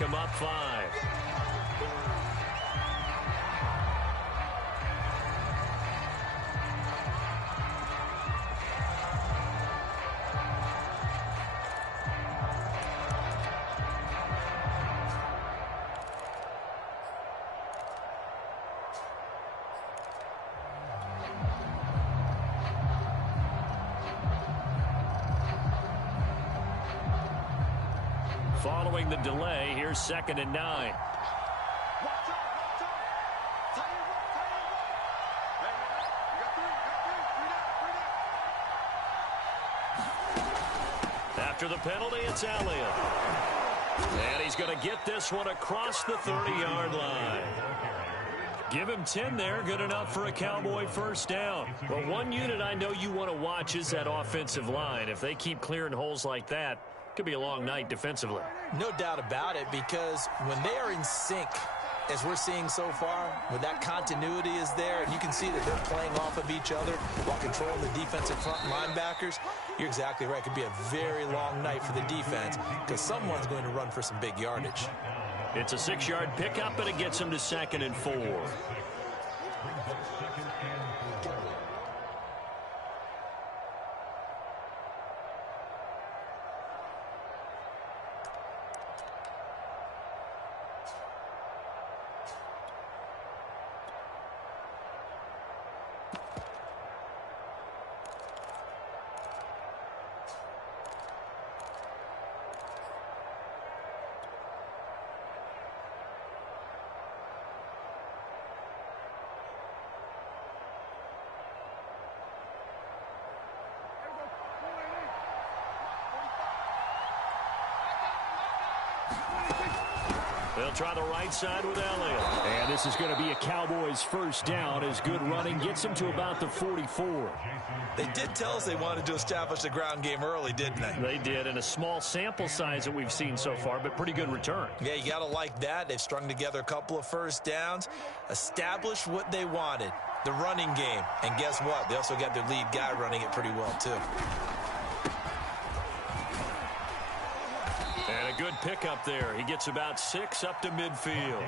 them up 5. Following the delay, here's 2nd and 9. After the penalty, it's Elliott. And he's going to get this one across the 30-yard line. Give him 10 there, good enough for a Cowboy first down. Well, one unit I know you want to watch is that offensive line. If they keep clearing holes like that, could be a long night defensively. No doubt about it, because when they are in sync, as we're seeing so far, when that continuity is there, and you can see that they're playing off of each other while controlling the defensive front linebackers, you're exactly right. It could be a very long night for the defense because someone's going to run for some big yardage. It's a 6-yard pickup, and it gets them to 2nd and 4. They'll try the right side with Elliott. And this is going to be a Cowboys first down as good running gets them to about the 44. They did tell us they wanted to establish the ground game early, didn't they? They did, in a small sample size that we've seen so far, but pretty good return. Yeah, you got to like that. They've strung together a couple of first downs, established what they wanted, the running game. And guess what? They also got their lead guy running it pretty well, too. And a good pickup there. He gets about 6 up to midfield.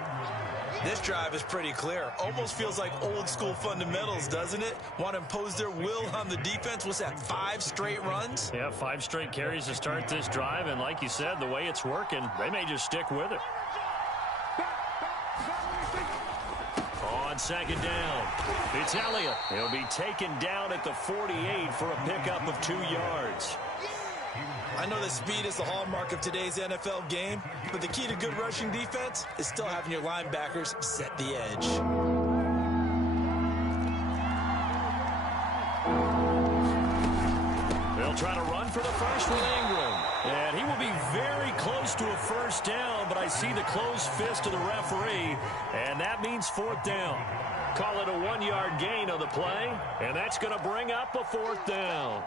This drive is pretty clear. Almost feels like old school fundamentals, doesn't it? Want to impose their will on the defense. What's that, 5 straight runs? Yeah, 5 straight carries to start this drive. And like you said, the way it's working, they may just stick with it. On 2nd down, it's Elliott. He'll be taken down at the 48 for a pickup of 2 yards. I know that speed is the hallmark of today's NFL game, but the key to good rushing defense is still having your linebackers set the edge. They'll try to run for the first with Ingram. And he will be very close to a first down, but I see the closed fist of the referee, and that means 4th down. Call it a 1-yard gain on the play, and that's going to bring up a 4th down.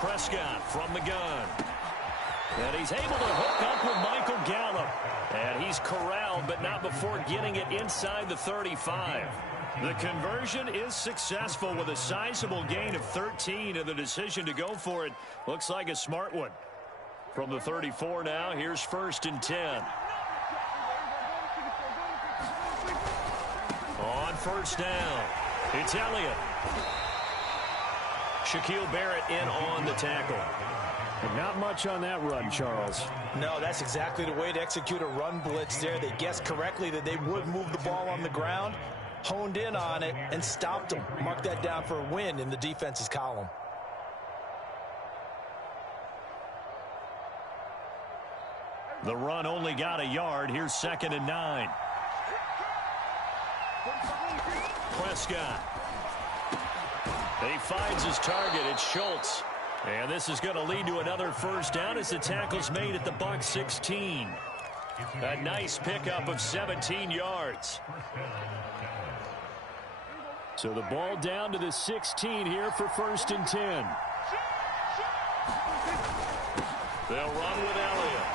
Prescott from the gun. And he's able to hook up with Michael Gallup. And he's corralled, but not before getting it inside the 35. The conversion is successful with a sizable gain of 13, and the decision to go for it looks like a smart one. From the 34 now, here's 1st and 10. On 1st down, it's Elliott. Shaquille Barrett in on the tackle. Not much on that run, Charles. No, that's exactly the way to execute a run blitz there. They guessed correctly that they would move the ball on the ground, honed in on it, and stopped them. Mark that down for a win in the defense's column. The run only got a yard. Here's 2nd and 9. Prescott. He finds his target. It's Schultz. And this is going to lead to another first down as the tackle's made at the Bucs 16. A nice pickup of 17 yards. So the ball down to the 16 here for 1st and 10. They'll run with Elliott.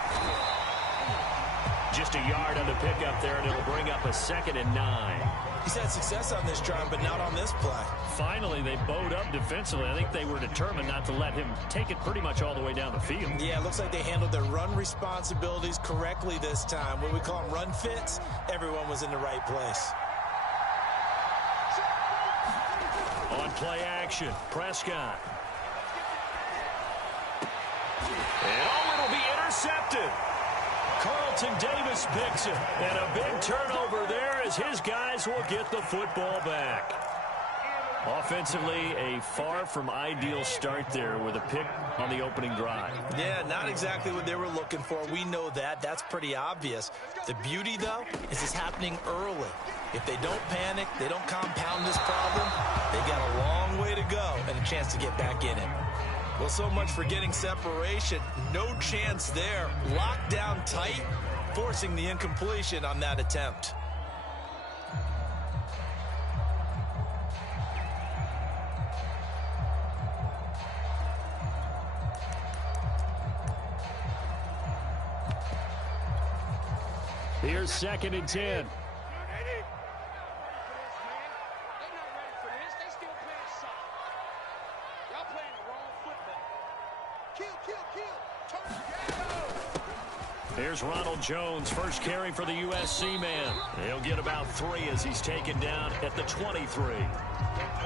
Just a yard on the pickup there, and it'll bring up a 2nd and 9. He's had success on this drive, but not on this play. Finally, they bowed up defensively. I think they were determined not to let him take it pretty much all the way down the field. Yeah, it looks like they handled their run responsibilities correctly this time. What we call them run fits, everyone was in the right place. On play action, Prescott. And it'll be intercepted. Carlton Davis picks it. And a big turnover there as his guys will get the football back. Offensively, a far from ideal start there with a pick on the opening drive. Yeah, not exactly what they were looking for. We know that. That's pretty obvious. The beauty, though, is it's happening early. If they don't panic, they don't compound this problem, they got a long way to go and a chance to get back in it. Well, so much for getting separation. No chance there. Locked down tight, forcing the incompletion on that attempt. Here's 2nd and 10. Here's Ronald Jones, first carry for the USC man. He'll get about 3 as he's taken down at the 23.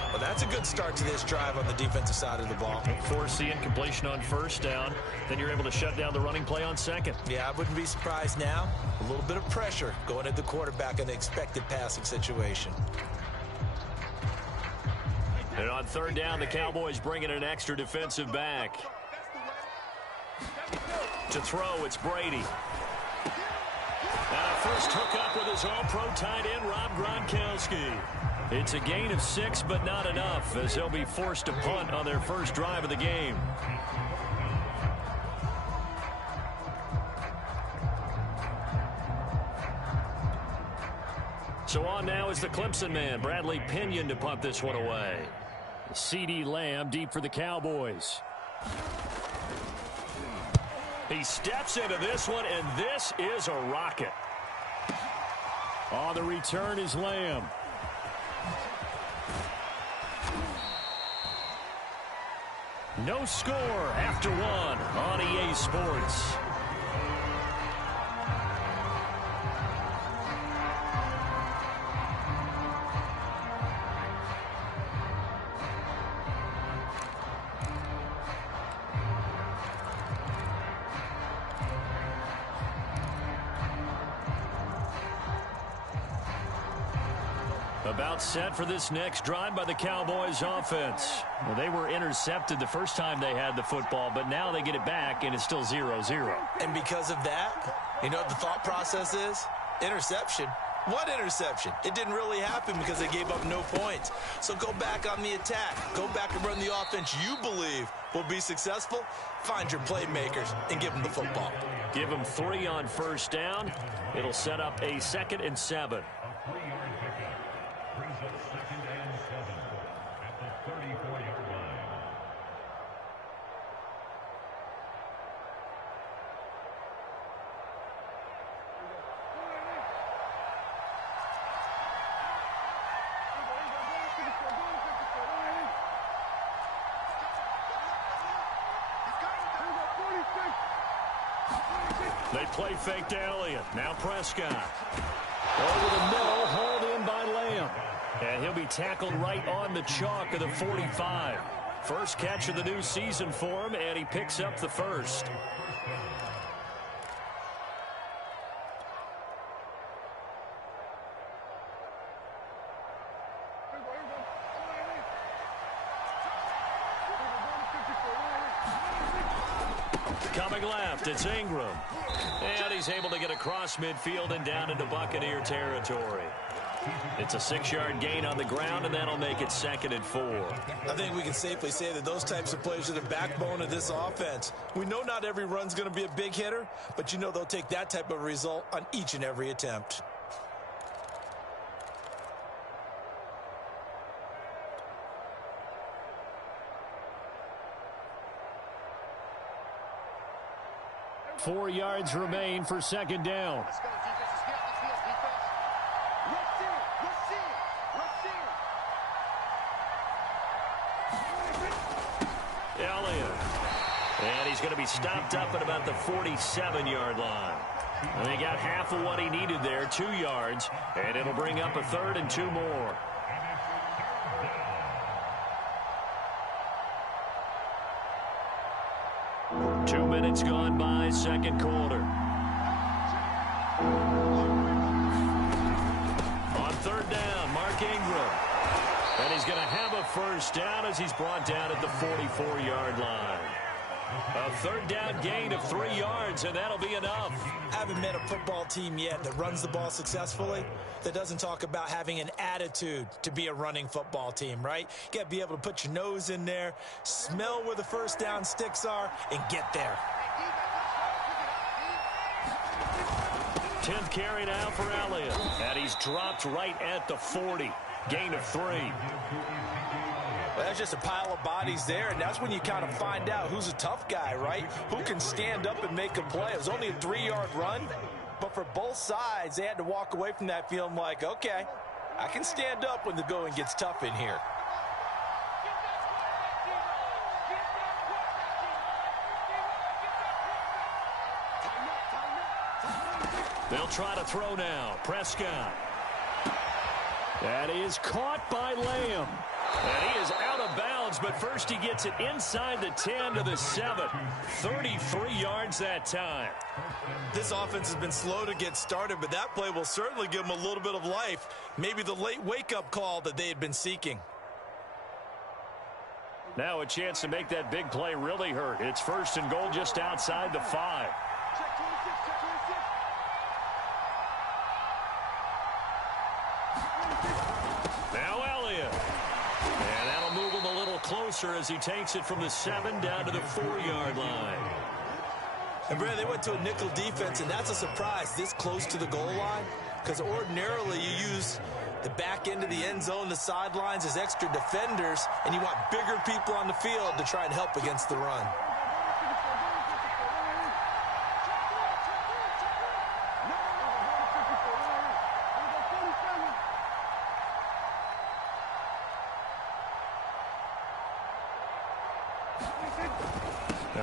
Well, that's a good start to this drive on the defensive side of the ball. Force the incompletion on 1st down. Then you're able to shut down the running play on 2nd. Yeah, I wouldn't be surprised now. A little bit of pressure going at the quarterback in an expected passing situation. And on 3rd down, the Cowboys bring in an extra defensive back. To throw, it's Brady. And a first hookup with his all-pro tight end, Rob Gronkowski. It's a gain of 6, but not enough, as they'll be forced to punt on their first drive of the game. So on now is the Clemson man, Bradley Pinion, to punt this one away. CeeDee Lamb deep for the Cowboys. He steps into this one, and this is a rocket. On the return is Lamb. No score after 1 on EA Sports. About set for this next drive by the Cowboys offense. Well, they were intercepted the first time they had the football, but now they get it back, and it's still 0-0. And because of that, you know what the thought process is? Interception. What interception? It didn't really happen because they gave up no points. So go back on the attack. Go back and run the offense you believe will be successful. Find your playmakers and give them the football. Give them 3 on 1st down. It'll set up a 2nd and 7. They play fake to Elliott. Now Prescott. Over the middle, hauled in by Lamb. And he'll be tackled right on the chalk of the 45. First catch of the new season for him, and he picks up the first. Coming left, it's Ingram. And he's able to get across midfield and down into Buccaneer territory. It's a 6-yard gain on the ground, and that'll make it 2nd and 4. I think we can safely say that those types of plays are the backbone of this offense. We know not every run's going to be a big hitter, but you know they'll take that type of result on each and every attempt. 4 yards remain for second down. Let's go, defense. Let's get defense. Let's see it. Let's see it. Let's see it. Elliott. And he's going to be stopped up at about the 47-yard line. And he got half of what he needed there, 2 yards, and it'll bring up a 3rd and 2 more. It's gone by, second quarter. On 3rd down, Mark Ingram. And he's going to have a first down as he's brought down at the 44-yard line. A 3rd down gain of 3 yards, and that'll be enough. I haven't met a football team yet that runs the ball successfully that doesn't talk about having an attitude to be a running football team, right? You got to be able to put your nose in there, smell where the first down sticks are, and get there. 10th carry now for Elliott. And he's dropped right at the 40. Gain of 3. Well, that's just a pile of bodies there, and that's when you kind of find out who's a tough guy, right? Who can stand up and make a play. It was only a 3-yard run, but for both sides, they had to walk away from that feeling like, okay, I can stand up when the going gets tough in here. They'll try to throw now. Prescott. That is caught by Lamb. And he is out of bounds, but first he gets it inside the 10 to the 7. 33 yards that time. This offense has been slow to get started, but that play will certainly give them a little bit of life. Maybe the late wake-up call that they had been seeking. Now a chance to make that big play really hurt. It's 1st and goal just outside the 5. Check 26, check 26. Now Elliott. And that'll move him a little closer as he takes it from the 7 down to the 4-yard line. And, Brad, they went to a nickel defense, and that's a surprise this close to the goal line, because ordinarily you use the back end of the end zone, the sidelines as extra defenders, and you want bigger people on the field to try and help against the run.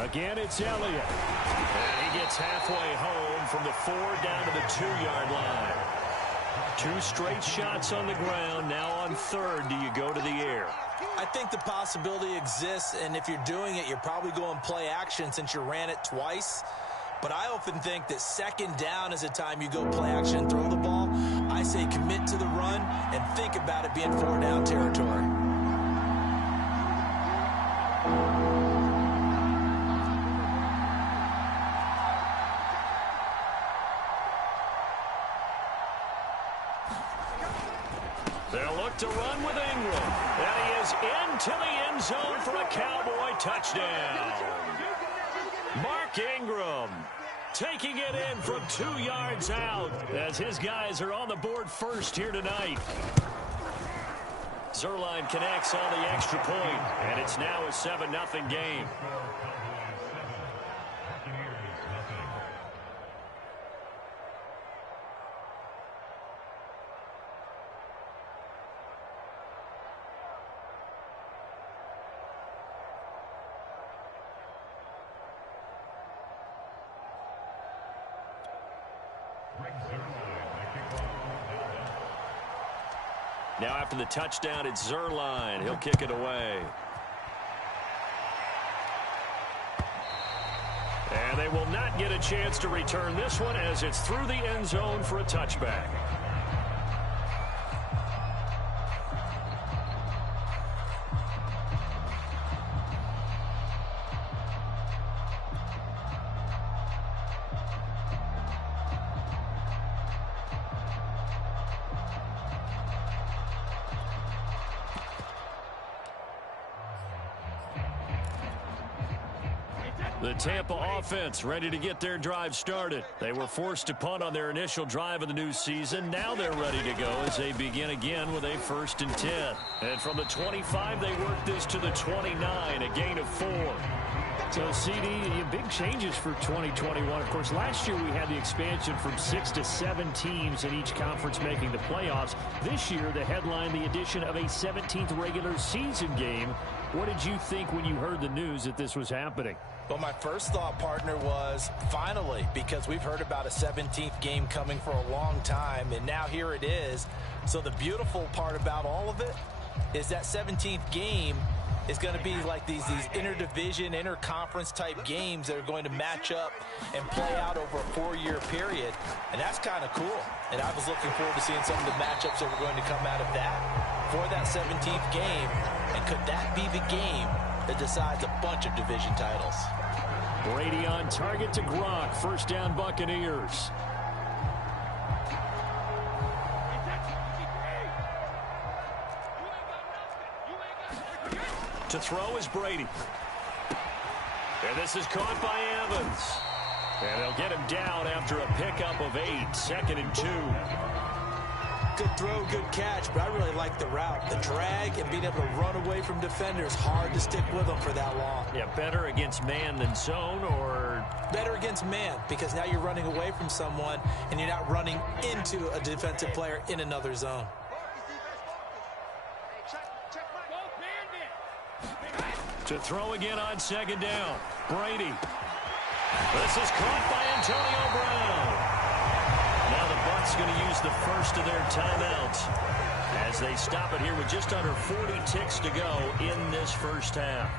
Again, it's Elliott. And he gets halfway home from the 4 down to the 2-yard line. 2 straight shots on the ground. Now on 3rd, do you go to the air? I think the possibility exists, and if you're doing it, you're probably going play action since you ran it twice. But I often think that 2nd down is a time you go play action and throw the ball. I say commit to the run and think about it being 4-down territory. They'll look to run with Ingram. And he is into the end zone for a Cowboy touchdown. Mark Ingram taking it in from 2 yards out as his guys are on the board first here tonight. Zerline connects on the extra point, and it's now a 7-0 game. Now after the touchdown, it's Zerline. He'll kick it away. And they will not get a chance to return this one as it's through the end zone for a touchback. The Tampa offense ready to get their drive started. They were forced to punt on their initial drive of the new season. Now they're ready to go as they begin again with a 1st and 10. And from the 25, they work this to the 29, a gain of 4. So, CD, big changes for 2021. Of course, last year we had the expansion from 6 to 7 teams in each conference making the playoffs. This year, the headline, the addition of a 17th regular season game. What did you think when you heard the news that this was happening? Well, my first thought, partner, was finally, because we've heard about a 17th game coming for a long time, and now here it is. So the beautiful part about all of it is that 17th game is going to be like these interdivision, interconference type games that are going to match up and play out over a 4-year period. And that's kind of cool. And I was looking forward to seeing some of the matchups that were going to come out of that for that 17th game. And could that be the game that decides a bunch of division titles? Brady on target to Gronk. First down, Buccaneers. To throw is Brady. And this is caught by Evans. And they'll get him down after a pickup of 8. 2nd and 2. Good throw, good catch, but I really like the route. The drag and being able to run away from defenders, hard to stick with them for that long. Yeah, better against man than zone, or? Better against man, because now you're running away from someone and you're not running into a defensive player in another zone. To throw again on 2nd down. Brady. This is caught by Antonio Brown. Now the Bucs going to use the first of their timeouts as they stop it here with just under 40 ticks to go in this first half.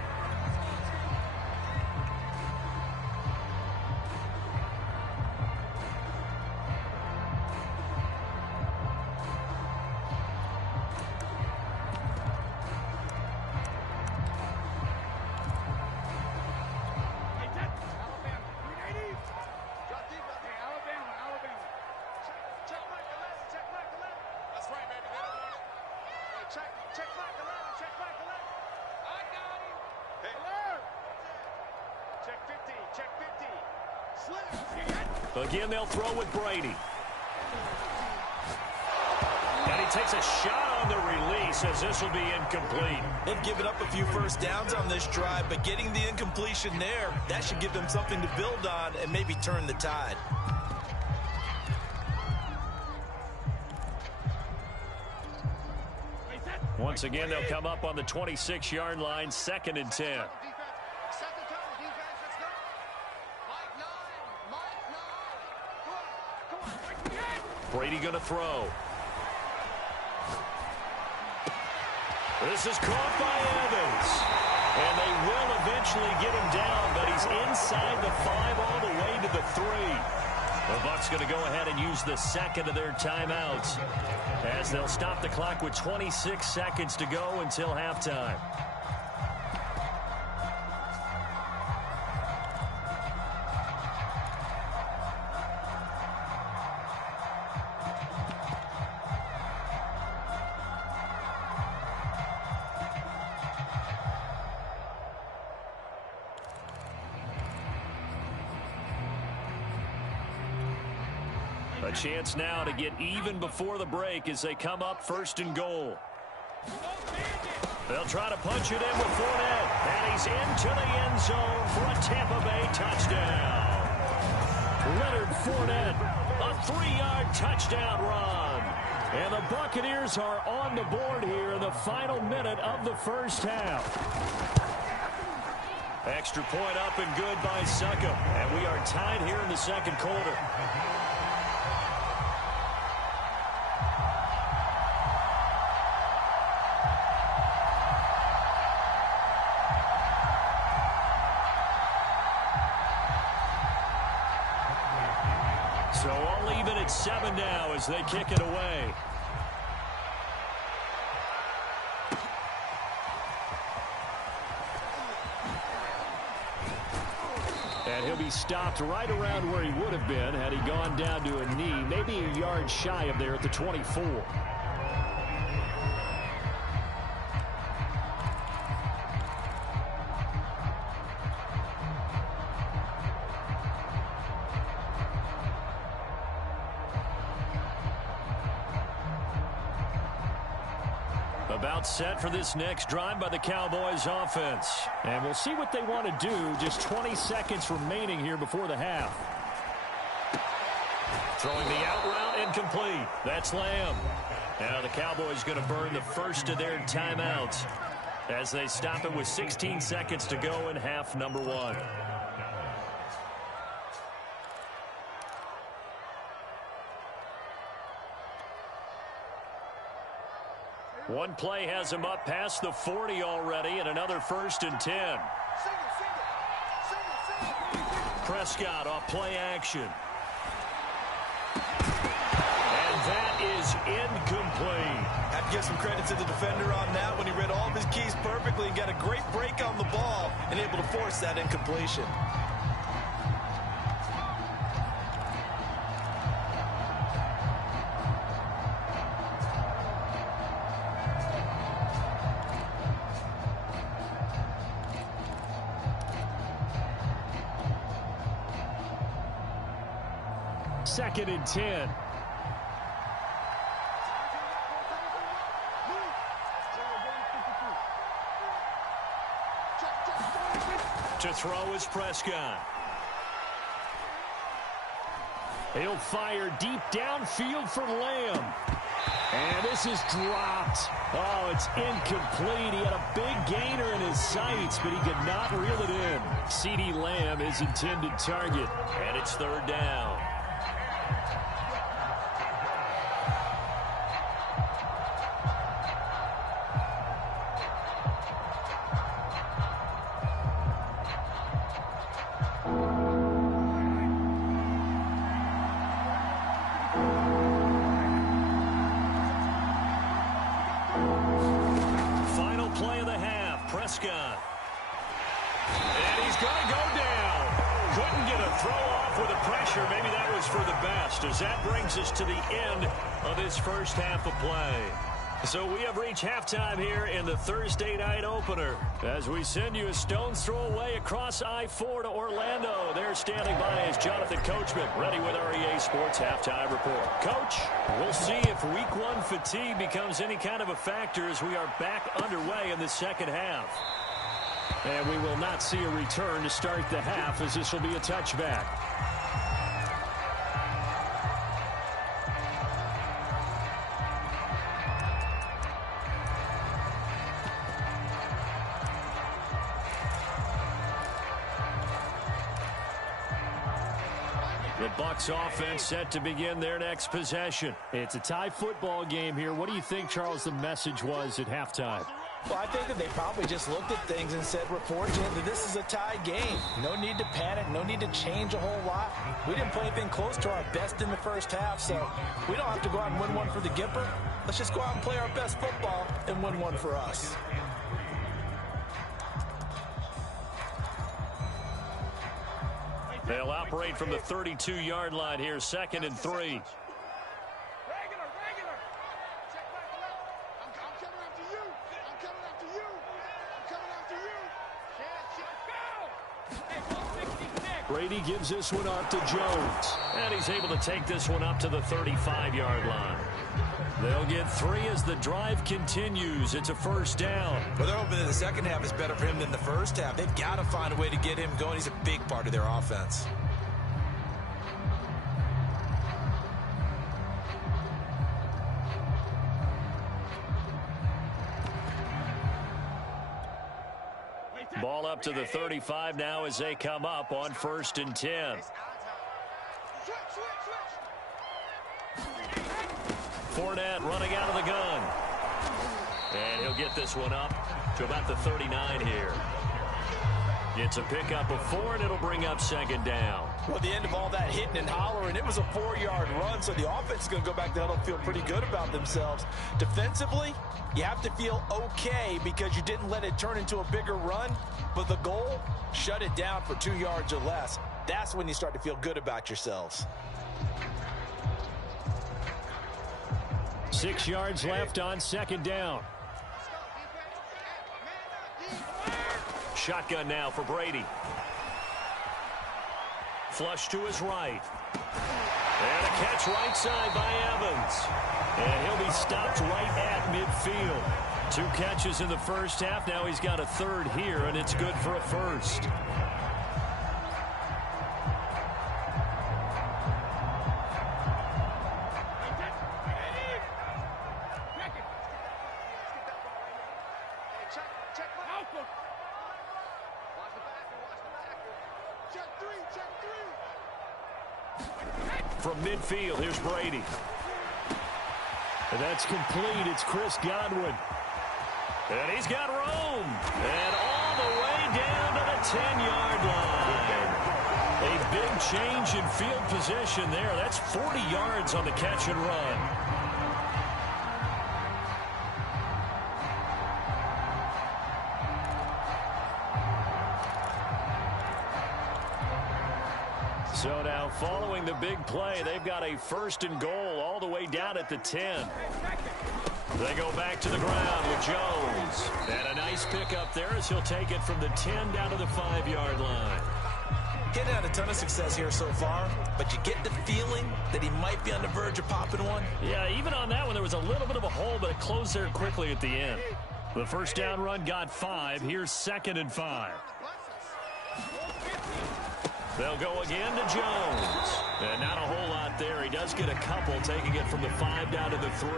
Again, they'll throw with Brady. And he takes a shot on the release as this will be incomplete. They've given up a few first downs on this drive, but getting the incompletion there, that should give them something to build on and maybe turn the tide. Once again, they'll come up on the 26-yard line, 2nd and 10. Brady going to throw. This is caught by Evans. And they will eventually get him down, but he's inside the 5 all the way to the 3. The Bucs going to go ahead and use the second of their timeouts as they'll stop the clock with 26 seconds to go until halftime. A chance now to get even before the break as they come up 1st and goal. They'll try to punch it in with Fournette. And he's into the end zone for a Tampa Bay touchdown. Leonard Fournette, a 3-yard touchdown run. And the Buccaneers are on the board here in the final minute of the first half. Extra point up and good by Succop. And we are tied here in the second quarter. So all even at 7 now as they kick it away. And he'll be stopped right around where he would have been had he gone down to a knee, maybe a yard shy of there at the 24. About set for this next drive by the Cowboys offense. And we'll see what they want to do. Just 20 seconds remaining here before the half. Throwing the out route incomplete. That's Lamb. Now the Cowboys going to burn the first of their timeouts as they stop it with 16 seconds to go in half number 1. One play has him up past the 40 already, and another 1st and 10. Prescott off play action. And that is incomplete. Have to give some credit to the defender on that when he read all of his keys perfectly and got a great break on the ball and able to force that incompletion. Second and 10. To throw is Prescott. He'll fire deep downfield for Lamb. And this is dropped. Oh, it's incomplete. He had a big gainer in his sights, but he could not reel it in. CeeDee Lamb is intended target. And it's 3rd down. And he's going to go down. Couldn't get a throw off with the pressure. Maybe that was for the best, as that brings us to the end of this first half of play. So we have reached halftime here in the Thursday night opener as we send you a stone's throw away across I-4 to Orlando. There standing by is Jonathan Coachman, ready with our EA Sports Halftime Report. Coach, we'll see if Week 1 fatigue becomes any kind of a factor as we are back underway in the second half. And we will not see a return to start the half, as this will be a touchback. The Bucs offense set to begin their next possession. It's a tie football game here. What do you think, Charles, the message was at halftime? Well, I think that they probably just looked at things and said, report to him that this is a tie game. No need to panic. No need to change a whole lot. We didn't play anything close to our best in the first half, so we don't have to go out and win one for the Gipper. Let's just go out and play our best football and win one for us. They'll operate from the 32-yard line here, 2nd and 3. Brady gives this one up to Jones. And he's able to take this one up to the 35-yard line. They'll get 3 as the drive continues. It's a 1st down. Well, they're hoping that the second half is better for him than the first half. They've got to find a way to get him going. He's a big part of their offense. Ball up to the 35 now as they come up on 1st and 10. Fournette running out of the gun. And he'll get this one up to about the 39 here. It's a pickup of 4, and it'll bring up 2nd down. Well, the end of all that hitting and hollering, it was a 4-yard run, so the offense is going to go back there and feel pretty good about themselves. Defensively, you have to feel okay because you didn't let it turn into a bigger run, but the goal, shut it down for 2 yards or less. That's when you start to feel good about yourselves. 6 yards left on 2nd down. Shotgun now for Brady. Flush to his right. And a catch right side by Evans. And he'll be stopped right at midfield. 2 catches in the first half. Now he's got a third here, and it's good for a first. From midfield, here's Brady. And that's complete. It's Chris Godwin. And he's got room. And all the way down to the 10-yard line. A big change in field position there. That's 40 yards on the catch and run. So now following the big play, they've got a first and goal all the way down at the 10. They go back to the ground with Jones. And a nice pickup there as he'll take it from the 10 down to the 5-yard line. Getting had a ton of success here so far, but you get the feeling that he might be on the verge of popping one. Yeah, even on that one, there was a little bit of a hole, but it closed there quickly at the end. The first down run got 5. Here's 2nd and 5. They'll go again to Jones. And not a whole lot there. He does get a couple, taking it from the 5 down to the 3.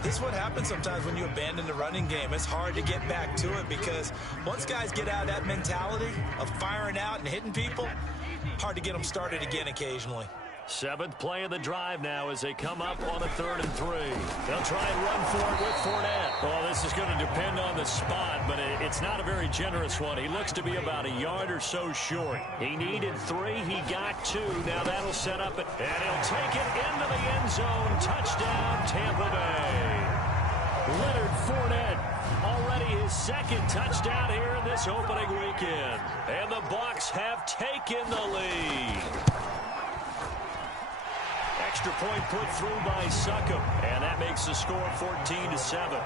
This is what happens sometimes when you abandon the running game. It's hard to get back to it because once guys get out of that mentality of firing out and hitting people, hard to get them started again occasionally. 7th play of the drive now as they come up on a 3rd and 3. They'll try and run for it with Fournette. Well, this is going to depend on the spot, but it's not a very generous one. He looks to be about a yard or so short. He needed 3. He got 2. Now that'll set up it, and he'll take it into the end zone. Touchdown, Tampa Bay. Leonard Fournette, already his 2nd touchdown here in this opening weekend. And the Bucs have taken the lead. Extra point put through by Succop, and that makes the score 14-7.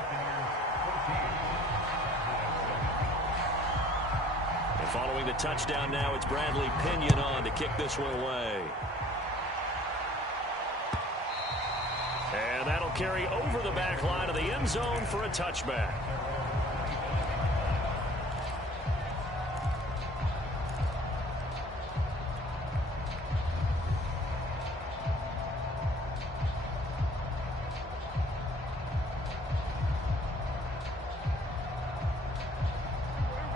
And following the touchdown now, it's Bradley Pinion on to kick this one away. And that'll carry over the back line of the end zone for a touchback.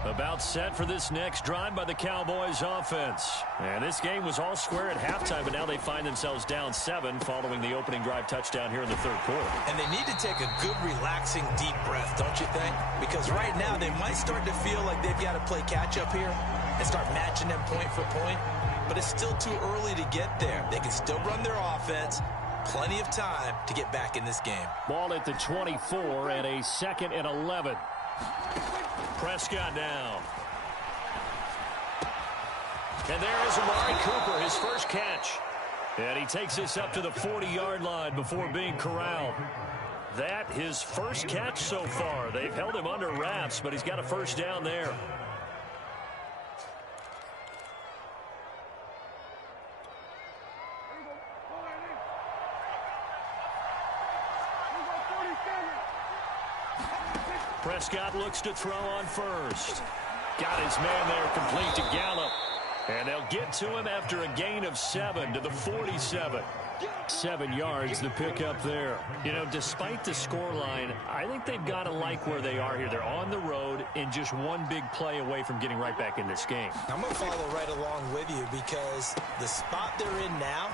About set for this next drive by the Cowboys offense. And this game was all square at halftime, but now they find themselves down 7 following the opening drive touchdown here in the 3rd quarter. And they need to take a good, relaxing, deep breath, don't you think? Because right now they might start to feel like they've got to play catch-up here and start matching them point for point. But it's still too early to get there. They can still run their offense. Plenty of time to get back in this game. Ball at the 24 and a 2nd and 11. Prescott now. And there is Amari Cooper, his first catch. And he takes this up to the 40-yard line before being corralled. That his first catch so far. They've held him under wraps, but he's got a first down there. Prescott looks to throw on first. Got his man there complete to Gallup. And they'll get to him after a gain of 7 to the 47. 7 yards, the pickup there. You know, despite the scoreline, I think they've got to like where they are here. They're on the road and just one big play away from getting right back in this game. I'm going to follow right along with you because the spot they're in now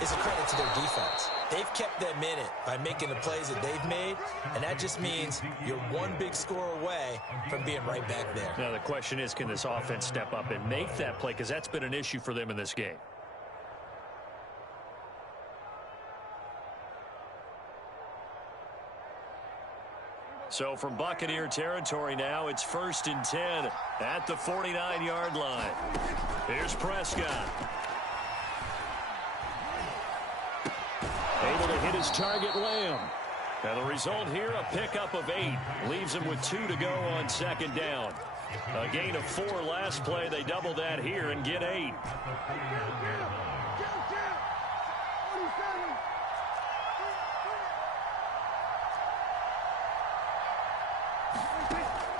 is a credit to their defense. They've kept them in it by making the plays that they've made, and that just means you're one big score away from being right back there. Now the question is, can this offense step up and make that play? Because that's been an issue for them in this game. So from Buccaneer territory now, it's 1st and 10 at the 49-yard line. Here's Prescott. Able to hit his target, Lamb. And the result here, a pickup of 8. Leaves him with 2 to go on 2nd down. A gain of 4 last play. They double that here and get 8.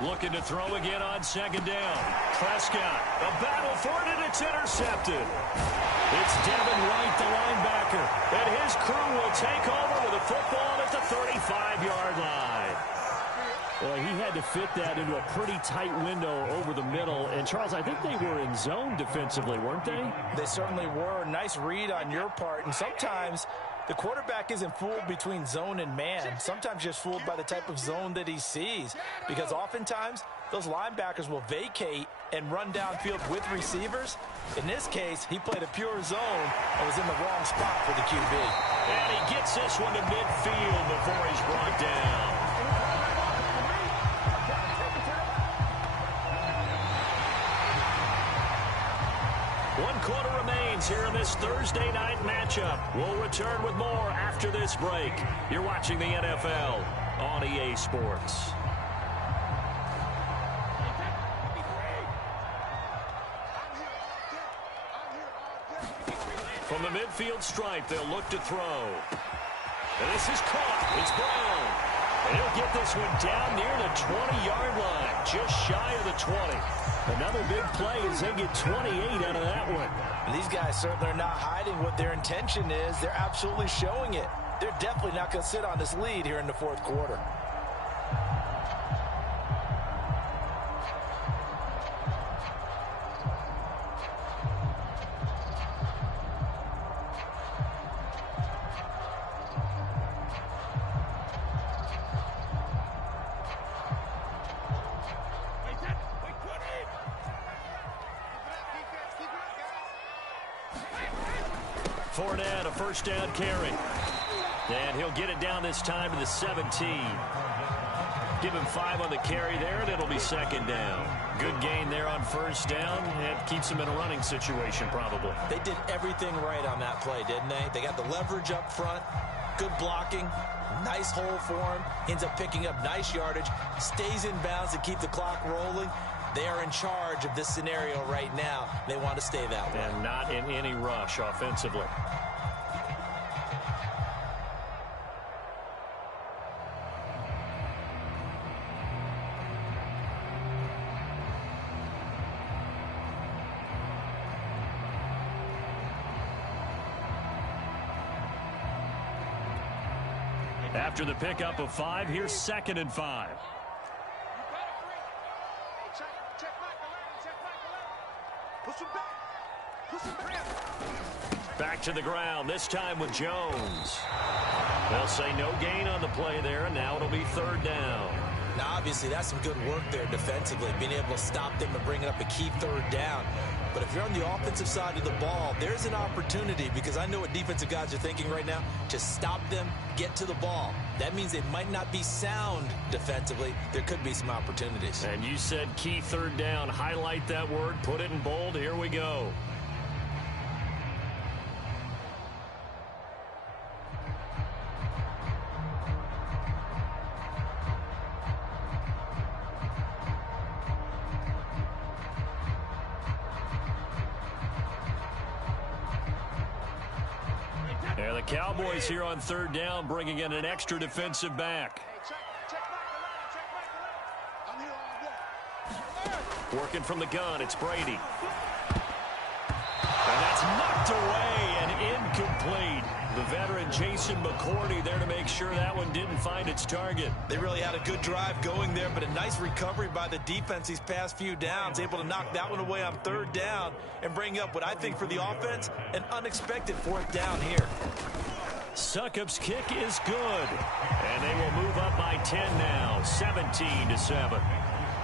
Looking to throw again on second down. Prescott, a battle for it, and it's intercepted. It's Devin White, the linebacker, and his crew will take over with a football at the 35-yard line. Well, he had to fit that into a pretty tight window over the middle. And, Charles, I think they were in zone defensively, weren't they? They certainly were. Nice read on your part. And sometimes the quarterback isn't fooled between zone and man. Sometimes just fooled by the type of zone that he sees. Because oftentimes, those linebackers will vacate and run downfield with receivers. In this case, he played a pure zone and was in the wrong spot for the QB. And he gets this one to midfield before he's brought down. One quarter remains here in this Thursday night matchup. We'll return with more after this break. You're watching the NFL on EA Sports. From the midfield stripe, they'll look to throw. And this is caught. It's Brown. And he'll get this one down near the 20-yard line, just shy of the 20. Another big play as they get 28 out of that one. And these guys certainly are not hiding what their intention is. They're absolutely showing it. They're definitely not going to sit on this lead here in the fourth quarter. Fournette, a first down carry. And he'll get it down this time to the 17. Give him 5 on the carry there, and it'll be second down. Good gain there on first down. It keeps him in a running situation, probably. They did everything right on that play, didn't they? They got the leverage up front, good blocking, nice hole for him, ends up picking up nice yardage, stays in bounds to keep the clock rolling. They are in charge of this scenario right now. They want to stay that way. And not in any rush offensively. After the pickup of 5, here's 2nd and 5. Back to the ground, this time with Jones. They'll say no gain on the play there, and now it'll be 3rd down. Now, obviously, that's some good work there defensively, being able to stop them and bring up a key 3rd down. But if you're on the offensive side of the ball, there's an opportunity, because I know what defensive guys are thinking right now, to stop them, get to the ball. That means they might not be sound defensively. There could be some opportunities. And you said key 3rd down. Highlight that word, put it in bold. Here we go. Yeah, the Cowboys here on 3rd down, bringing in an extra defensive back. Working from the gun, it's Brady. And that's knocked away and incomplete. The veteran Jason McCourty there to make sure that one didn't find its target. They really had a good drive going there, but a nice recovery by the defense these past few downs, able to knock that one away on 3rd down and bring up what I think for the offense, an unexpected 4th down here. Succop's kick is good, and they will move up by 10 now, 17-7.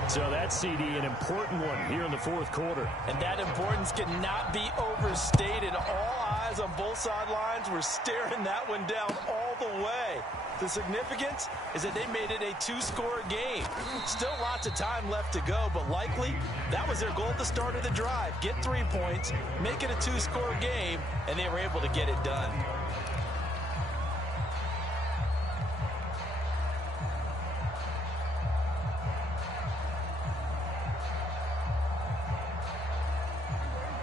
So that CD, an important one here in the 4th quarter. And that importance cannot be overstated. All eyes on both sidelines were staring that one down all the way. The significance is that they made it a 2-score game. Still lots of time left to go, but likely that was their goal at the start of the drive. Get 3 points, make it a 2-score game, and they were able to get it done.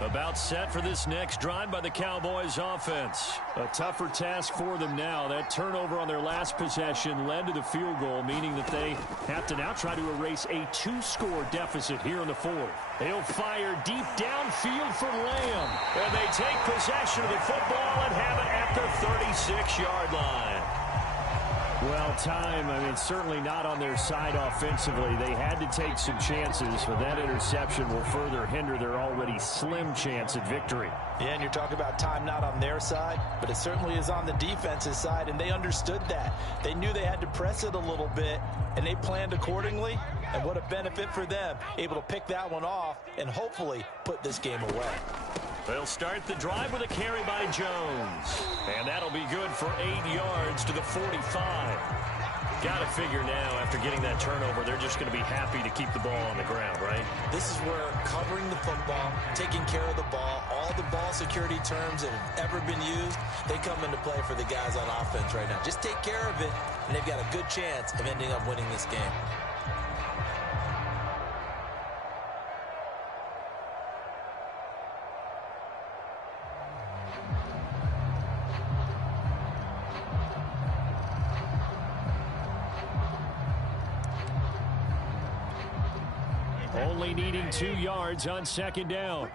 A About set for this next drive by the Cowboys offense. A tougher task for them now. That turnover on their last possession led to the field goal, meaning that they have to now try to erase a 2-score deficit here in the fourth. He'll fire deep downfield for Lamb. And they take possession of the football and have it at the 36-yard line. Well, time, certainly not on their side offensively. They had to take some chances, but that interception will further hinder their already slim chance at victory. Yeah, and you're talking about time not on their side, but it certainly is on the defense's side, and they understood that. They knew they had to press it a little bit, and they planned accordingly, and what a benefit for them, able to pick that one off and hopefully put this game away. They'll start the drive with a carry by Jones. And that'll be good for 8 yards to the 45. Got to figure now, after getting that turnover, they're just going to be happy to keep the ball on the ground, right? This is where covering the football, taking care of the ball, all the ball security terms that have ever been used, they come into play for the guys on offense right now. Just take care of it, and they've got a good chance of ending up winning this game. Only needing 2 yards on second down.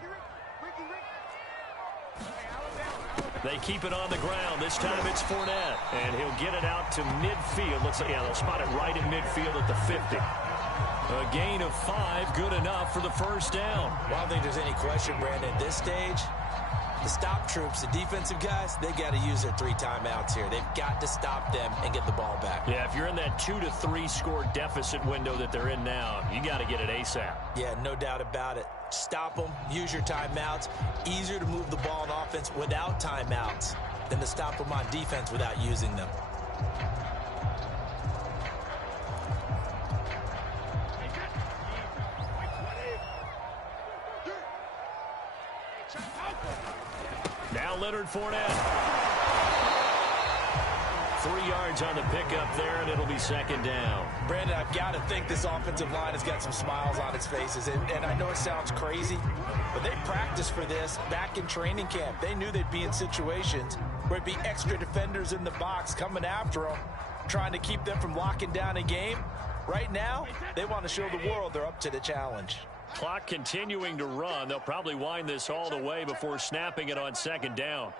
They keep it on the ground. This time it's Fournette. And he'll get it out to midfield. Looks like, they'll spot it right in midfield at the 50. A gain of 5, good enough for the first down. Well, I don't think there's any question, Brandon, at this stage, the stop troops, the defensive guys, they got to use their 3 timeouts here. They've got to stop them and get the ball back. Yeah, if you're in that 2 to 3 score deficit window that they're in now, you got to get it ASAP. Yeah, no doubt about it. Stop them, use your timeouts. Easier to move the ball on offense without timeouts than to stop them on defense without using them. Now Leonard Fournette. 3 yards on the pickup there, and it'll be second down. Brandon, I've got to think this offensive line has got some smiles on its faces. And I know it sounds crazy, but they practiced for this back in training camp. They knew they'd be in situations where it'd be extra defenders in the box coming after them, trying to keep them from locking down a game. Right now, they want to show the world they're up to the challenge. Clock continuing to run. They'll probably wind this all the way before snapping it on second down.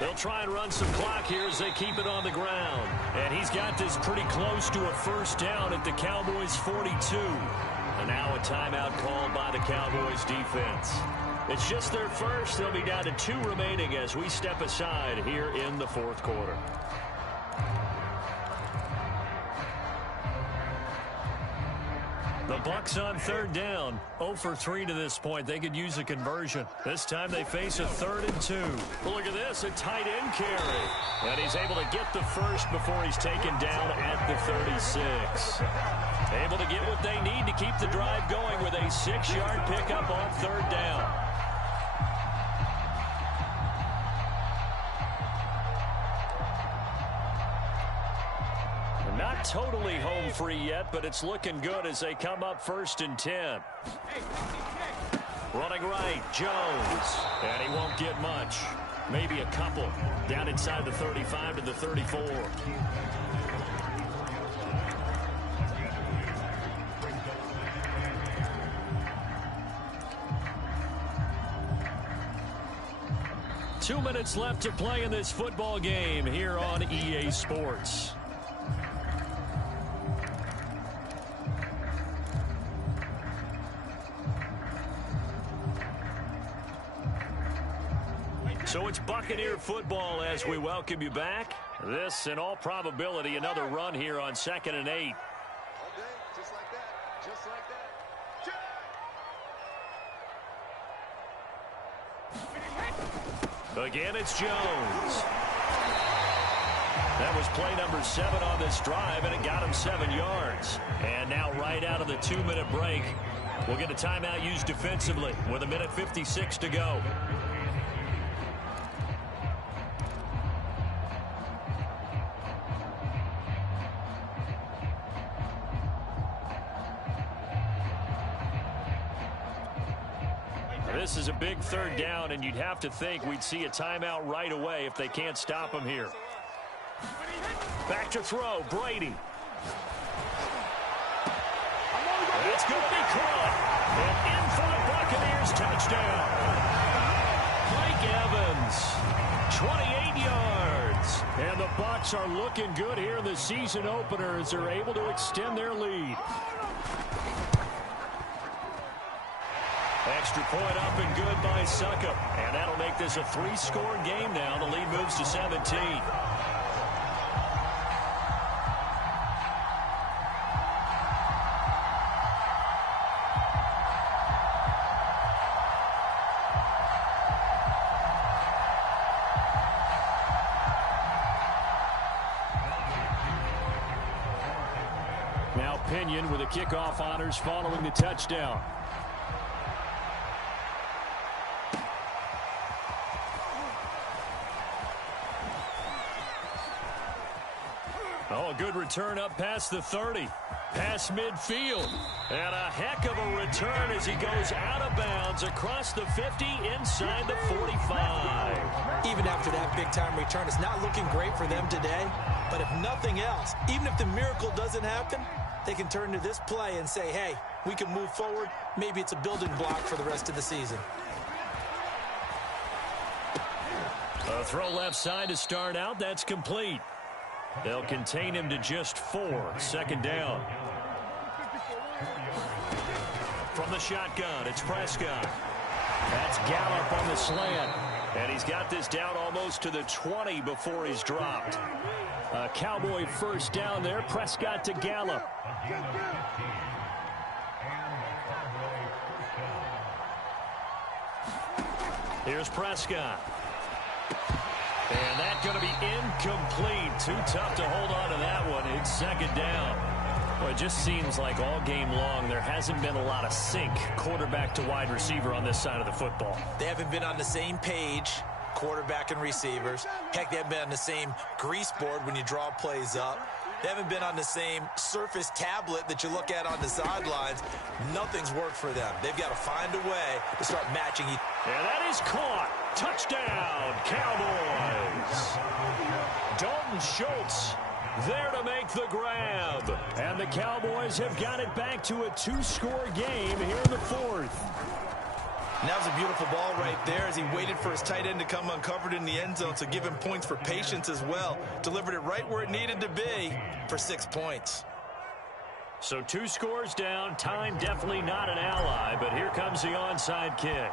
They'll try and run some clock here as they keep it on the ground. And he's got this pretty close to a first down at the Cowboys' 42. And now a timeout called by the Cowboys defense. It's just their first. They'll be down to 2 remaining as we step aside here in the fourth quarter. The Bucs on third down. 0 for 3 to this point. They could use a conversion. This time they face a 3rd and 2. Well, look at this, a tight end carry. And he's able to get the first before he's taken down at the 36. Able to get what they need to keep the drive going with a 6-yard pickup on third down. Not totally home free yet, but it's looking good as they come up 1st and 10. Running right, Jones. And he won't get much. Maybe a couple. Down inside the 35 to the 34. Two minutes left to play in this football game here on EA Sports. So it's Buccaneer football as we welcome you back. This, in all probability, another run here on 2nd and 8. Just like that. Just like that. Again, it's Jones. That was play number 7 on this drive, and it got him 7 yards. And now right out of the 2-minute break, we'll get a timeout used defensively with 1:56 to go. This is a big third down, and you'd have to think we'd see a timeout right away if they can't stop him here. Back to throw, Brady. It's going to be caught. And in for the Buccaneers touchdown. Mike Evans, 28 yards. And the Bucs are looking good here in the season opener as they're able to extend their lead. Extra point up and good by Succop. And that'll make this a 3-score game now. The lead moves to 17. Now Pinion with the kickoff honors following the touchdown. Oh, a good return up past the 30. Past midfield. And a heck of a return as he goes out of bounds across the 50 inside the 45. Even after that big-time return, it's not looking great for them today. But if nothing else, even if the miracle doesn't happen, they can turn to this play and say, hey, we can move forward. Maybe it's a building block for the rest of the season. A throw left side to start out. That's complete. They'll contain him to just 4. Second down. From the shotgun, it's Prescott. That's Gallup on the slant. And he's got this down almost to the 20 before he's dropped. A Cowboy first down there. Prescott to Gallup. Here's Prescott. And that's going to be incomplete. Too tough to hold on to that one. It's second down. Well, it just seems like all game long there hasn't been a lot of sync quarterback to wide receiver on this side of the football. They haven't been on the same page, quarterback and receivers. Heck, they haven't been on the same grease board when you draw plays up. They haven't been on the same surface tablet that you look at on the sidelines. Nothing's worked for them. They've got to find a way to start matching each. And that is caught. Touchdown, Cowboys. Dalton Schultz there to make the grab. And the Cowboys have got it back to a 2-score game here in the 4th. And that was a beautiful ball right there as he waited for his tight end to come uncovered in the end zone, so give him points for patience as well. Delivered it right where it needed to be for 6 points. So 2 scores down. Time definitely not an ally, but here comes the onside kick.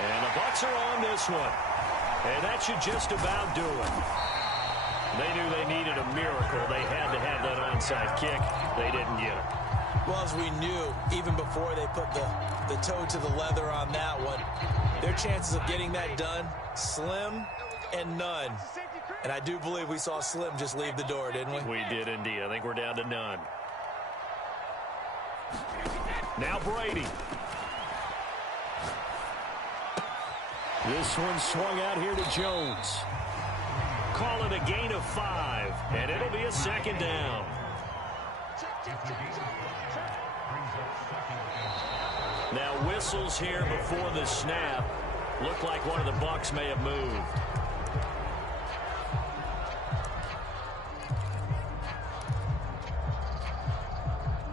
And the Bucs are on this one. And that should just about do it. They knew they needed a miracle. They had to have that onside kick. They didn't get it. Well, as we knew, even before they put the toe to the leather on that one, their chances of getting that done, slim and none. And I do believe we saw Slim just leave the door, didn't we? We did indeed. I think we're down to none. Now Brady. This one swung out here to Jones. Call it a gain of 5, and it'll be a second down. Now whistles here before the snap. Looked like one of the Bucs may have moved.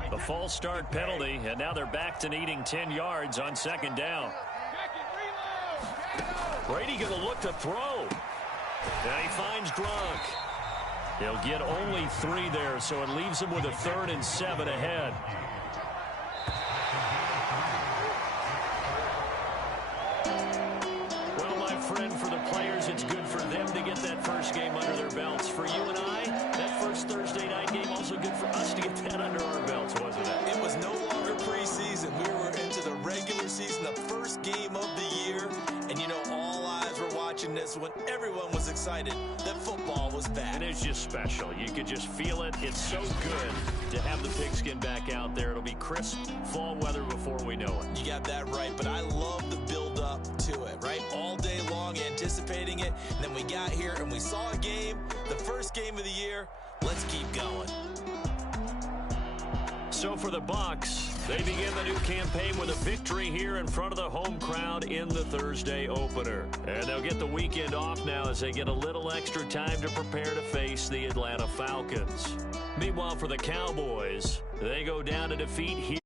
The false start penalty, and now they're back to needing 10 yards on second down. Brady going to look to throw. Now he finds Gronk. He'll get only 3 there, so it leaves him with a 3rd and 7 ahead. Well, my friend, for the players, it's good for them to get that first game under their belts. For you and I, that first Thursday night game also good for us to get that under our belts, wasn't it? It was no longer preseason. We were into the regular season, the first game of the year. And, you know, all eyes were watching this when everyone was excited that football was back. And it's just special. You could just feel it. It's so good to have the pigskin back out there. It'll be crisp fall weather before we know it. You got that right, but I love the build-up to it, right? All day long anticipating it, and then we got here and we saw a game, the first game of the year. Let's keep going. So for the Bucks, they begin the new campaign with a victory here in front of the home crowd in the Thursday opener. And they'll get the weekend off now as they get a little extra time to prepare to face the Atlanta Falcons. Meanwhile, for the Cowboys, they go down to defeat here